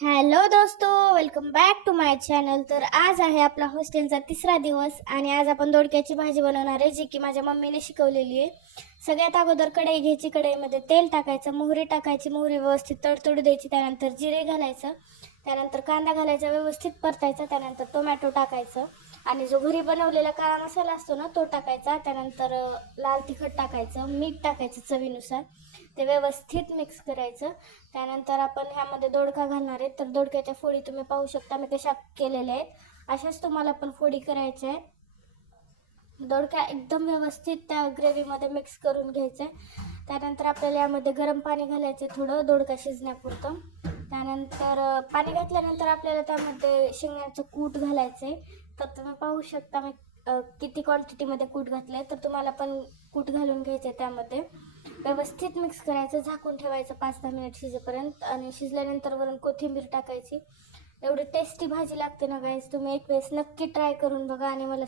Hello दोस्तो welcome back to my channel तर आज आहे आपला हॉस्टेलचा तिसरा दिवस आणि आज आपण दोडक्याची भाजी बनवणार आहे जी की माझ्या मम्मीने शिकवलेली आहे. सगळ्यात अगोदर कढई घ्यायची कढईमध्ये तेल टाकायचं मोहरी टाकायची मोहरी व्यवस्थित तडतडू द्यायची त्यानंतर जिरे घालायचं त्यानंतर कांदा घालायचा व्यवस्थित परतायचा त्यानंतर टोमॅटो टाकायचं. आणि जो घरी बनवलेला काळा मसाला असतो ना तो टाकायचा. त्यानंतर लाल तिखट टाकायचं मीठ टाकायचं चवीनुसार. ते व्यवस्थित मिक्स करायचं. त्यानंतर आपण ह्यामध्ये दोडका घालणार आहे. तर दोडक्याच्या फोडी तुम्ही पाहू शकता मी कशा केलेल्या आहेत. अशाच तुम्हाला पण फोडी करायच्या आहेत. दोडका एकदम व्यवस्थित त्या ग्रेव्हीमध्ये मिक्स करून घ्यायचं आहे. त्यानंतर आपल्याला यामध्ये गरम पाणी घालायचं आहे थोडं दोडका शिजण्यापुरतं. त्यानंतर पाणी घातल्यानंतर आपल्याला त्यामध्ये शेंगण्याचं कूट घालायचं आहे तर तुम्ही पाहू शकता मी किती क्वांटिटीमध्ये कूट घातलं आहे तर तुम्हाला पण कूट घालून घ्यायचं आहे त्यामध्ये. व्यवस्थित मिक्स करायचं झाकून ठेवायचं पाच दहा मिनिट शिजेपर्यंत आणि शिजल्यानंतर वरून कोथिंबीर टाकायची. एवढी टेस्टी भाजी लागते ना गाईज तुम्ही एक वेळेस नक्की ट्राय करून बघा आणि मला